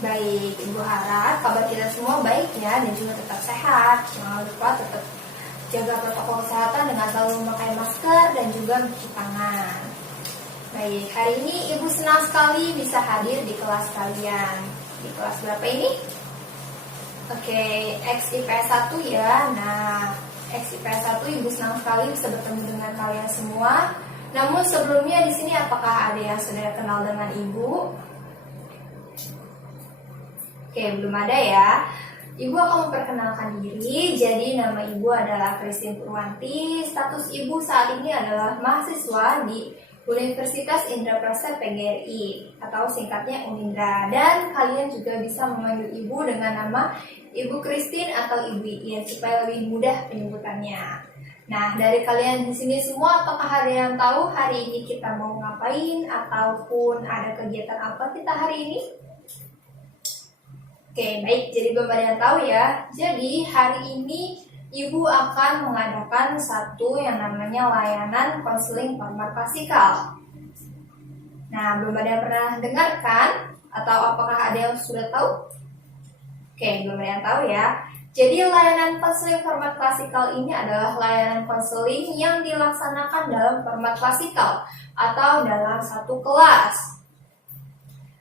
Baik, Ibu harap kabar kita semua baik ya dan juga tetap sehat. Jangan lupa tetap jaga protokol kesehatan dengan selalu memakai masker dan juga mencuci tangan. Baik, hari ini Ibu senang sekali bisa hadir di kelas kalian. Di kelas berapa ini? Oke, XIPS 1 ya. Nah, XIPS 1 Ibu senang sekali bisa bertemu dengan kalian semua. Namun sebelumnya di sini apakah ada yang sudah kenal dengan Ibu? Oke, belum ada ya. Ibu akan memperkenalkan diri. Jadi nama Ibu adalah Christine Purwanti. Status Ibu saat ini adalah mahasiswa di Universitas Indraprastha PGRI atau singkatnya Unindra. Dan kalian juga bisa memanggil Ibu dengan nama Ibu Christine atau Ibu Iin supaya lebih mudah penyebutannya. Nah, dari kalian di sini semua, apakah ada yang tahu hari ini kita mau ngapain ataupun ada kegiatan apa kita hari ini? Oke, baik. Jadi belum ada yang tahu ya. Jadi hari ini Ibu akan mengadakan satu yang namanya layanan konseling format klasikal. Nah, belum ada yang pernah dengarkan atau apakah ada yang sudah tahu? Oke, belum ada yang tahu ya. Jadi layanan konseling format klasikal ini adalah layanan konseling yang dilaksanakan dalam format klasikal atau dalam satu kelas.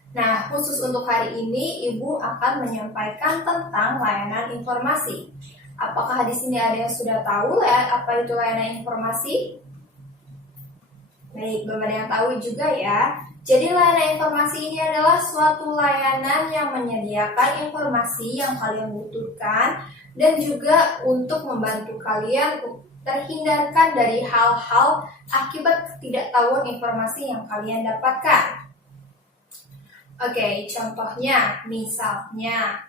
Nah, khusus untuk hari ini, Ibu akan menyampaikan tentang layanan informasi. Apakah di sini ada yang sudah tahu apa itu layanan informasi? Baik, belum ada yang tahu juga ya. Jadi layanan informasi ini adalah suatu layanan yang menyediakan informasi yang kalian butuhkan dan juga untuk membantu kalian terhindarkan dari hal-hal akibat ketidaktahuan informasi yang kalian dapatkan. Oke, contohnya, misalnya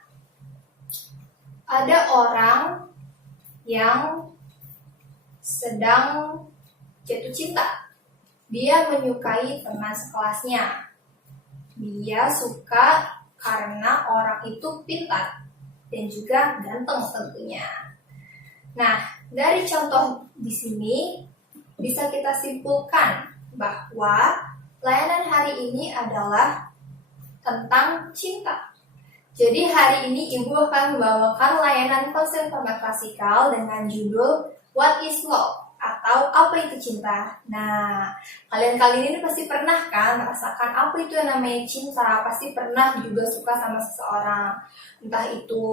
ada orang yang sedang jatuh cinta. Dia menyukai teman sekelasnya. Dia suka karena orang itu pintar dan juga ganteng tentunya. Nah, dari contoh di sini bisa kita simpulkan bahwa layanan hari ini adalah tentang cinta. Jadi hari ini Ibu akan membawakan layanan konseling format klasikal dengan judul What is Love? Atau apa itu cinta? Nah, kalian ini pasti pernah kan merasakan apa itu yang namanya cinta? Pasti pernah juga suka sama seseorang. Entah itu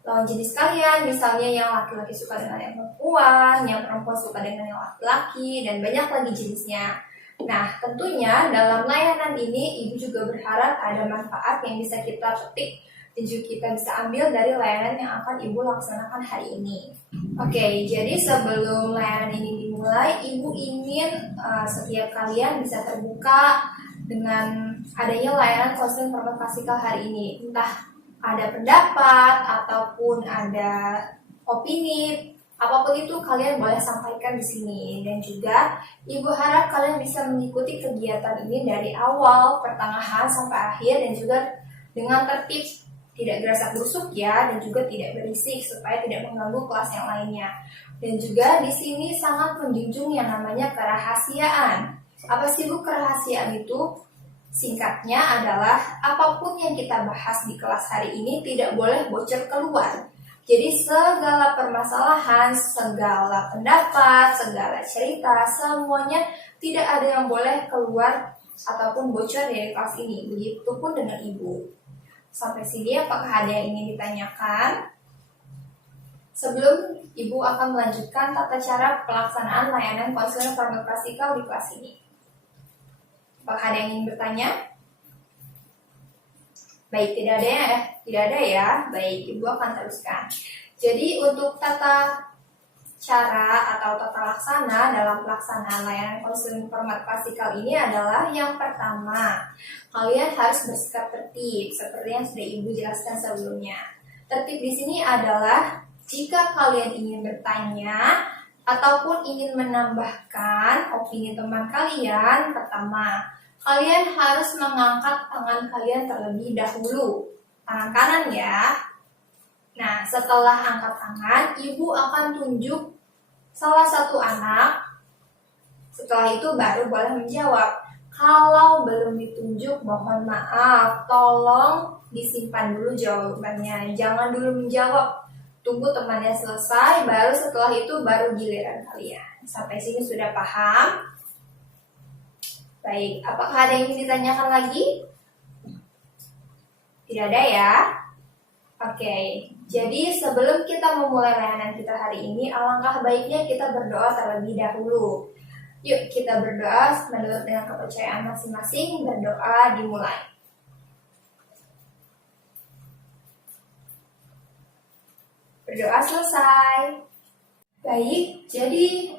lawan jenis kalian, misalnya yang laki-laki suka dengan yang perempuan, yang perempuan suka dengan yang laki-laki, dan banyak lagi jenisnya. Nah, tentunya dalam layanan ini Ibu juga berharap ada manfaat yang bisa kita petik dan juga kita bisa ambil dari layanan yang akan Ibu laksanakan hari ini. Oke, jadi sebelum layanan ini dimulai, Ibu ingin setiap kalian bisa terbuka dengan adanya layanan konseling format klasikal hari ini. Entah ada pendapat ataupun ada opini, apapun itu kalian boleh sampaikan di sini. Dan juga Ibu harap kalian bisa mengikuti kegiatan ini dari awal, pertengahan sampai akhir dan juga dengan tertib, tidak gerasak-gerusuk ya, dan juga tidak berisik supaya tidak mengganggu kelas yang lainnya. Dan juga di sini sangat menjunjung yang namanya kerahasiaan. Apa sih Bu kerahasiaan itu? Singkatnya adalah apapun yang kita bahas di kelas hari ini tidak boleh bocor keluar. Jadi segala permasalahan, segala pendapat, segala cerita, semuanya tidak ada yang boleh keluar ataupun bocor dari kelas ini. Begitupun dengan Ibu. Sampai sini apakah ada yang ingin ditanyakan? Sebelum Ibu akan melanjutkan tata cara pelaksanaan layanan konseling format klasikal di kelas ini. Apakah ada yang ingin bertanya? Baik, tidak ada ya. Baik, Ibu akan teruskan. Jadi untuk tata cara atau tata laksana dalam pelaksanaan layanan konseling format klasikal ini adalah yang pertama, kalian harus bersikap tertib seperti yang sudah Ibu jelaskan sebelumnya. Tertib di sini adalah jika kalian ingin bertanya ataupun ingin menambahkan opini teman kalian, pertama, kalian harus mengangkat tangan kalian terlebih dahulu. Tangan kanan ya. Nah, setelah angkat tangan, Ibu akan tunjuk salah satu anak. Setelah itu baru boleh menjawab. Kalau belum ditunjuk, mohon maaf, tolong disimpan dulu jawabannya. Jangan dulu menjawab. Tunggu temannya selesai, baru setelah itu baru giliran kalian. Sampai sini sudah paham? Baik, apakah ada yang ingin ditanyakan lagi? Tidak ada ya? Oke, jadi sebelum kita memulai layanan kita hari ini, alangkah baiknya kita berdoa terlebih dahulu. Yuk kita berdoa menurut dengan kepercayaan masing-masing, berdoa dimulai. Berdoa selesai. Baik, jadi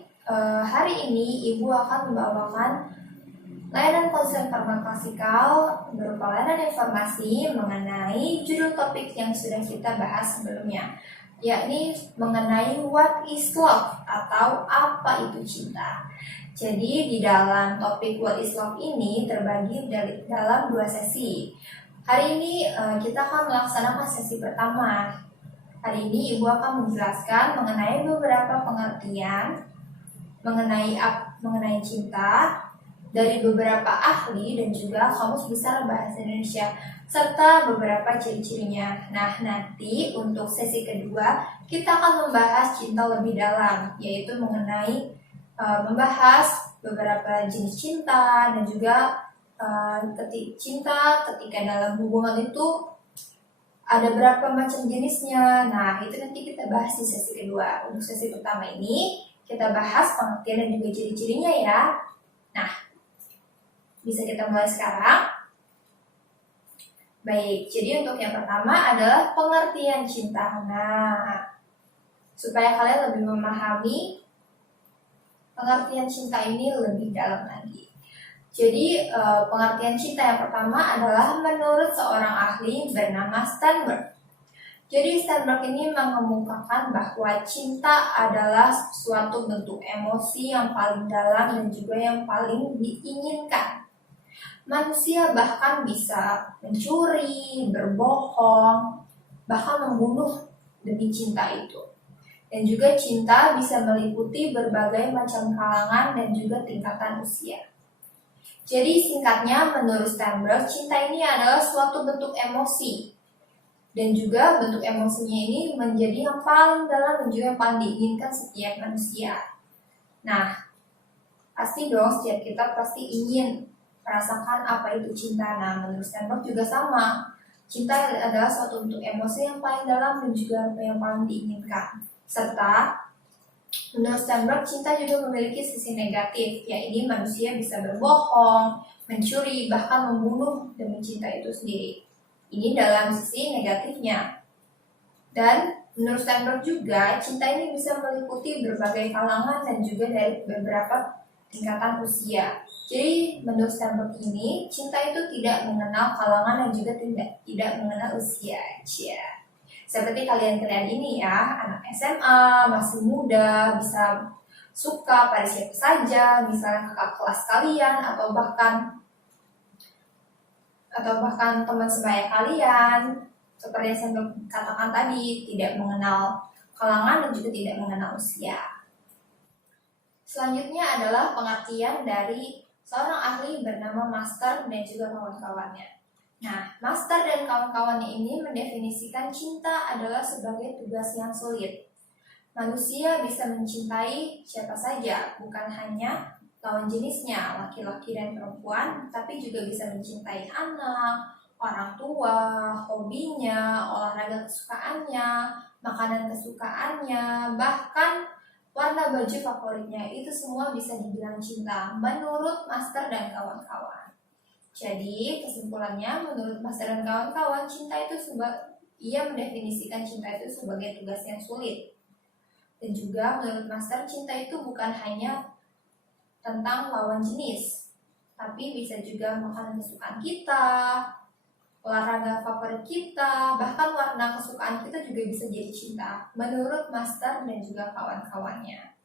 hari ini Ibu akan membawakan layanan konseling formal klasikal berupa layanan informasi mengenai judul topik yang sudah kita bahas sebelumnya, yakni mengenai what is love atau apa itu cinta. Jadi di dalam topik what is love ini terbagi dalam 2 sesi. Hari ini kita akan melaksanakan sesi pertama. Hari ini Ibu akan menjelaskan mengenai beberapa pengertian mengenai cinta dari beberapa ahli dan juga Kamus Besar Bahasa Indonesia serta beberapa ciri-cirinya. Nah, nanti untuk sesi kedua kita akan membahas cinta lebih dalam, yaitu mengenai membahas beberapa jenis cinta dan juga cinta ketika dalam hubungan itu ada berapa macam jenisnya. Nah, itu nanti kita bahas di sesi kedua. Untuk sesi pertama ini kita bahas pengertian dan juga ciri-cirinya ya. Nah, bisa kita mulai sekarang. Baik, jadi untuk yang pertama adalah pengertian cinta. Nah, supaya kalian lebih memahami pengertian cinta ini lebih dalam lagi. Jadi pengertian cinta yang pertama adalah menurut seorang ahli bernama Sternberg. Jadi Sternberg ini mengemukakan bahwa cinta adalah suatu bentuk emosi yang paling dalam dan juga yang paling diinginkan. Manusia bahkan bisa mencuri, berbohong, bahkan membunuh demi cinta itu. Dan juga cinta bisa meliputi berbagai macam kalangan dan juga tingkatan usia. Jadi singkatnya menurut Sternberg, cinta ini adalah suatu bentuk emosi. Dan juga bentuk emosinya ini menjadi yang paling dalam dan juga yang paling diinginkan setiap manusia. Nah, pasti dong setiap kita pasti ingin merasakan apa itu cinta. Nah, menurut Sternberg juga sama. Cinta adalah suatu bentuk emosi yang paling dalam dan juga yang paling diinginkan. Serta menurut Sternberg, cinta juga memiliki sisi negatif, yaitu manusia bisa berbohong, mencuri, bahkan membunuh demi cinta itu sendiri. Ini dalam sisi negatifnya. Dan menurut Sternberg juga, cinta ini bisa meliputi berbagai kalangan dan juga dari beberapa tingkatan usia. Jadi menurut Sternberg ini, cinta itu tidak mengenal kalangan dan juga tidak mengenal usia. Seperti kalian ini ya, anak SMA, masih muda, bisa suka pada siapa saja, misalnya kakak kelas kalian atau bahkan teman sebaya kalian. Seperti yang saya katakan tadi, tidak mengenal kalangan dan juga tidak mengenal usia. Selanjutnya adalah pengertian dari seorang ahli bernama Master dan juga kawan-kawannya. Nah, Master dan kawan-kawannya ini mendefinisikan cinta adalah sebagai tugas yang sulit. Manusia bisa mencintai siapa saja, bukan hanya lawan jenisnya, laki-laki dan perempuan, tapi juga bisa mencintai anak, orang tua, hobinya, olahraga kesukaannya, makanan kesukaannya, bahkan warna baju favoritnya. Itu semua bisa dibilang cinta menurut Master dan kawan-kawan. Jadi kesimpulannya, menurut Master dan kawan-kawan, cinta itu ia mendefinisikan cinta itu sebagai tugas yang sulit. Dan juga menurut Master, cinta itu bukan hanya tentang lawan jenis, tapi bisa juga makanan kesukaan kita, olahraga favorit kita, bahkan warna kesukaan kita juga bisa jadi cinta menurut Master dan juga kawan-kawannya.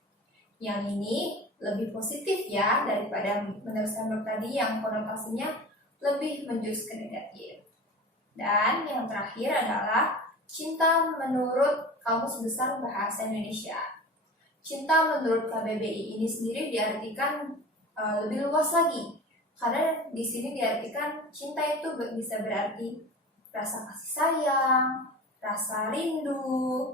Yang ini lebih positif ya daripada menurut Sternberg tadi yang konotasinya lebih menjurus ke negatif. Dan yang terakhir adalah cinta menurut Kamus Besar Bahasa Indonesia. Cinta menurut KBBI ini sendiri diartikan lebih luas lagi, Karena di sini diartikan cinta itu bisa berarti rasa kasih sayang, rasa rindu,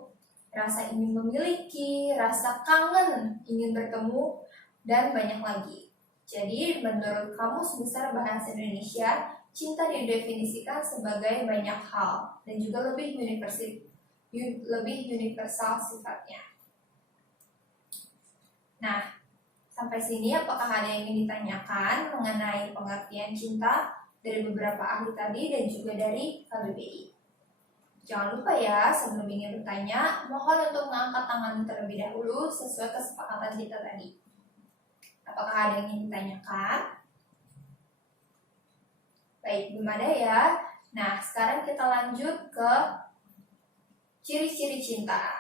rasa ingin memiliki, rasa kangen, ingin bertemu, dan banyak lagi. Jadi menurut Kamus Besar Bahasa Indonesia, cinta didefinisikan sebagai banyak hal dan juga lebih universal sifatnya. Nah, sampai sini apakah ada yang ingin ditanyakan mengenai pengertian cinta dari beberapa ahli tadi dan juga dari KBBI? Jangan lupa ya, sebelum ingin bertanya, mohon untuk mengangkat tangan terlebih dahulu sesuai kesepakatan kita tadi. Apakah ada yang ingin ditanyakan? Baik, belum ada ya. Nah, sekarang kita lanjut ke ciri-ciri cinta.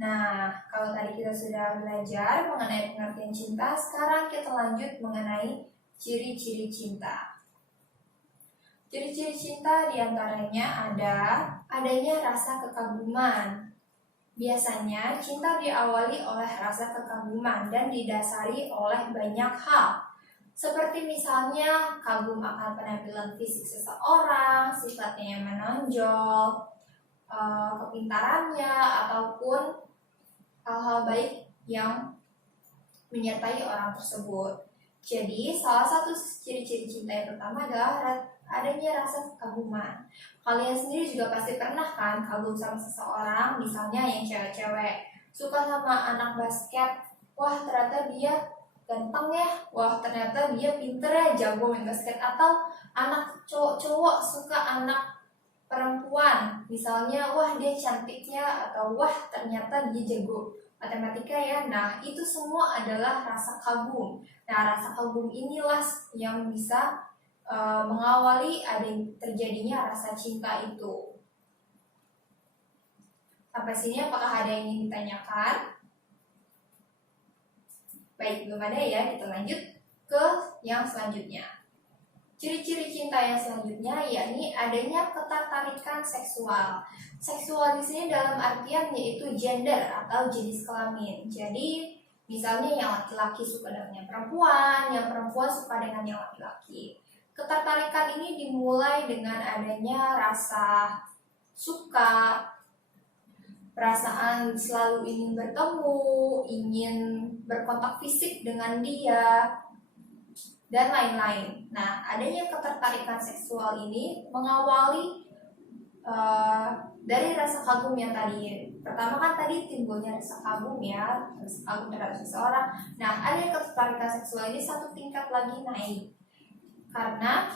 Nah, kalau tadi kita sudah belajar mengenai pengertian cinta, sekarang kita lanjut mengenai ciri-ciri cinta. Ciri-ciri cinta diantaranya adanya rasa kekaguman. Biasanya cinta diawali oleh rasa kekaguman dan didasari oleh banyak hal. Seperti misalnya kagum akan penampilan fisik seseorang, sifatnya yang menonjol, kepintarannya, ataupun hal-hal baik yang menyertai orang tersebut. Jadi, salah satu ciri-ciri cinta yang pertama adalah adanya rasa kekaguman. Kalian sendiri juga pasti pernah kan kagum sama seseorang, misalnya yang cewek-cewek, suka sama anak basket, wah ternyata dia ganteng ya, wah ternyata dia pinter ya, jago main basket. Atau anak cowok-cowok suka anak perempuan, misalnya wah dia cantiknya, atau wah ternyata dia jago matematika ya. Nah, itu semua adalah rasa kagum. Nah, rasa kagum inilah yang bisa mengawali terjadinya rasa cinta itu. Sampai sini apakah ada yang ingin ditanyakan? Baik, belum ada ya, kita lanjut ke yang selanjutnya. Ciri-ciri cinta yang selanjutnya yakni adanya ketertarikan seksual. Seksual di sini dalam artian yaitu gender atau jenis kelamin. Jadi misalnya yang laki-laki suka dengan yang perempuan suka dengan yang laki-laki. Ketertarikan ini dimulai dengan adanya rasa suka, perasaan selalu ingin bertemu, ingin berkontak fisik dengan dia, dan lain-lain. Nah, adanya ketertarikan seksual ini mengawali dari rasa kagum yang tadi. Pertama kan tadi timbulnya rasa kagum ya, rasa kagum terhadap seseorang. Nah, adanya ketertarikan seksual ini satu tingkat lagi naik. Karena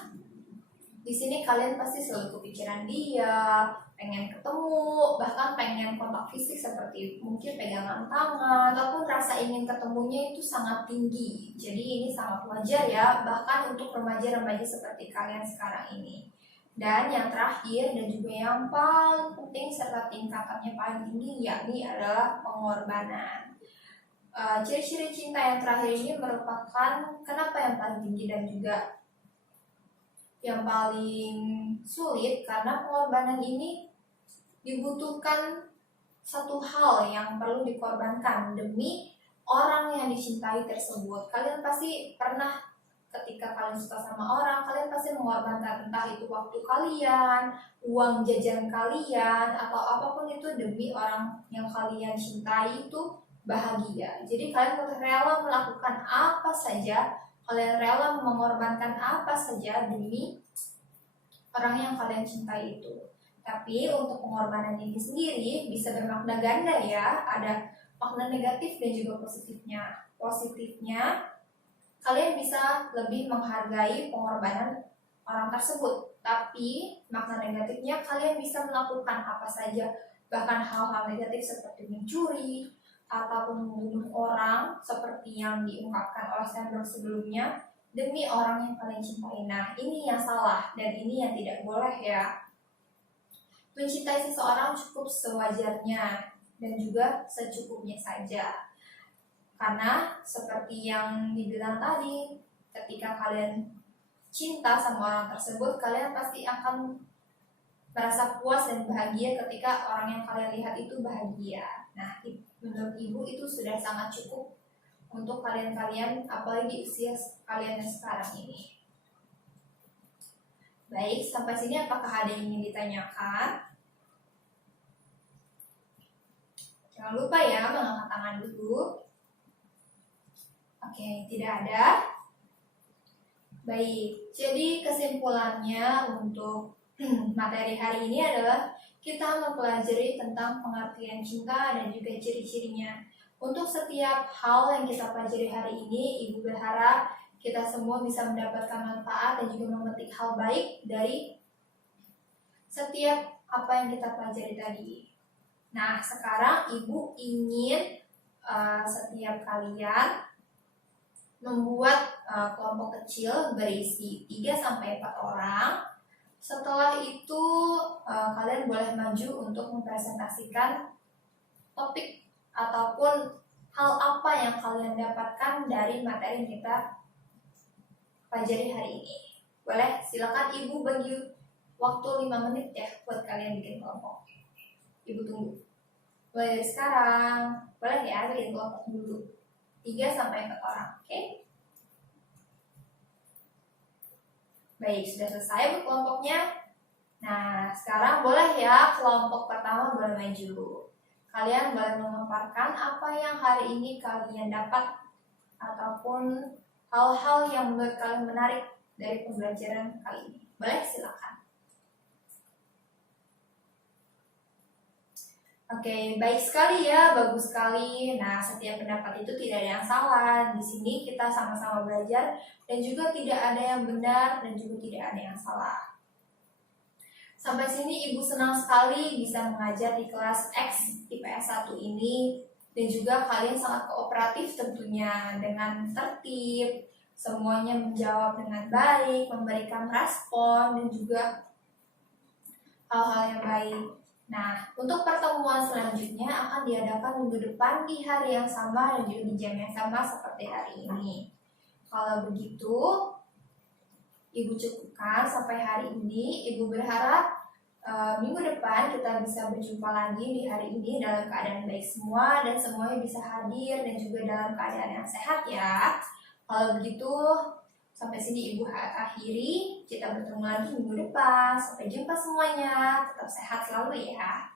di sini kalian pasti selalu kepikiran dia, pengen ketemu, bahkan pengen kontak fisik seperti mungkin pegangan tangan, ataupun rasa ingin ketemunya itu sangat tinggi. Jadi ini sangat wajar ya, bahkan untuk remaja-remaja seperti kalian sekarang ini. Dan yang terakhir dan juga yang paling penting serta tingkatannya paling tinggi yakni adalah pengorbanan. Ciri-ciri cinta yang terakhir ini merupakan kenapa yang paling tinggi dan juga yang paling sulit, karena pengorbanan ini dibutuhkan satu hal yang perlu dikorbankan demi orang yang dicintai tersebut. Kalian pasti pernah ketika kalian suka sama orang, kalian pasti mengorbankan entah itu waktu kalian, uang jajan kalian, atau apapun itu demi orang yang kalian cintai itu bahagia. Jadi kalian rela melakukan apa saja, kalian rela mengorbankan apa saja demi orang yang kalian cintai itu. Tapi untuk pengorbanan ini sendiri bisa bermakna ganda ya. Ada makna negatif dan juga positifnya. Positifnya, kalian bisa lebih menghargai pengorbanan orang tersebut. Tapi makna negatifnya, kalian bisa melakukan apa saja. Bahkan hal-hal negatif seperti mencuri, ataupun membunuh orang seperti yang diungkapkan oleh Sandro sebelumnya demi orang yang kalian cintai. Nah, ini yang salah dan ini yang tidak boleh ya. Mencintai seseorang cukup sewajarnya dan juga secukupnya saja. Karena seperti yang dibilang tadi, ketika kalian cinta sama orang tersebut, kalian pasti akan merasa puas dan bahagia ketika orang yang kalian lihat itu bahagia. Nah, menurut ibu itu sudah sangat cukup untuk kalian-kalian, apalagi di usia kalian yang sekarang ini. Baik, sampai sini apakah ada yang ingin ditanyakan? Jangan lupa ya mengangkat tangan dulu. Oke, tidak ada. Baik, jadi kesimpulannya untuk materi hari ini adalah kita mempelajari tentang pengertian cinta dan juga ciri-cirinya. Untuk setiap hal yang kita pelajari hari ini, Ibu berharap kita semua bisa mendapatkan manfaat dan juga memetik hal baik dari setiap apa yang kita pelajari tadi. Nah, sekarang Ibu ingin setiap kalian membuat kelompok kecil berisi 3-4 orang. Setelah itu kalian boleh maju untuk mempresentasikan topik ataupun hal apa yang kalian dapatkan dari materi yang kita pelajari hari ini. Boleh, silakan Ibu bagi waktu 5 menit ya buat kalian bikin kelompok. Ibu tunggu. Mulai dari sekarang, boleh ya bikin kelompok dulu. 3-4 orang, oke? Baik, sudah selesai buat kelompoknya. Nah, sekarang boleh ya kelompok pertama boleh maju. Kalian boleh memaparkan apa yang hari ini kalian dapat ataupun hal-hal yang menurut kalian menarik dari pembelajaran kali ini. Boleh, silakan. Oke, baik sekali ya, bagus sekali. Nah, setiap pendapat itu tidak ada yang salah. Di sini kita sama-sama belajar dan juga tidak ada yang benar dan juga tidak ada yang salah. Sampai sini Ibu senang sekali bisa mengajar di kelas X IPS 1 ini dan juga kalian sangat kooperatif tentunya dengan tertib, semuanya menjawab dengan baik, memberikan respon dan juga hal-hal yang baik. Nah, untuk pertemuan selanjutnya akan diadakan minggu depan di hari yang sama dan juga di jam yang sama seperti hari ini. Kalau begitu, Ibu cukupkan sampai hari ini. Ibu berharap minggu depan kita bisa berjumpa lagi di hari ini dalam keadaan baik semua dan semuanya bisa hadir dan juga dalam keadaan yang sehat ya. Kalau begitu, sampai sini Ibu akhiri. Kita bertemu lagi minggu depan. Sampai jumpa semuanya. Tetap sehat selalu ya.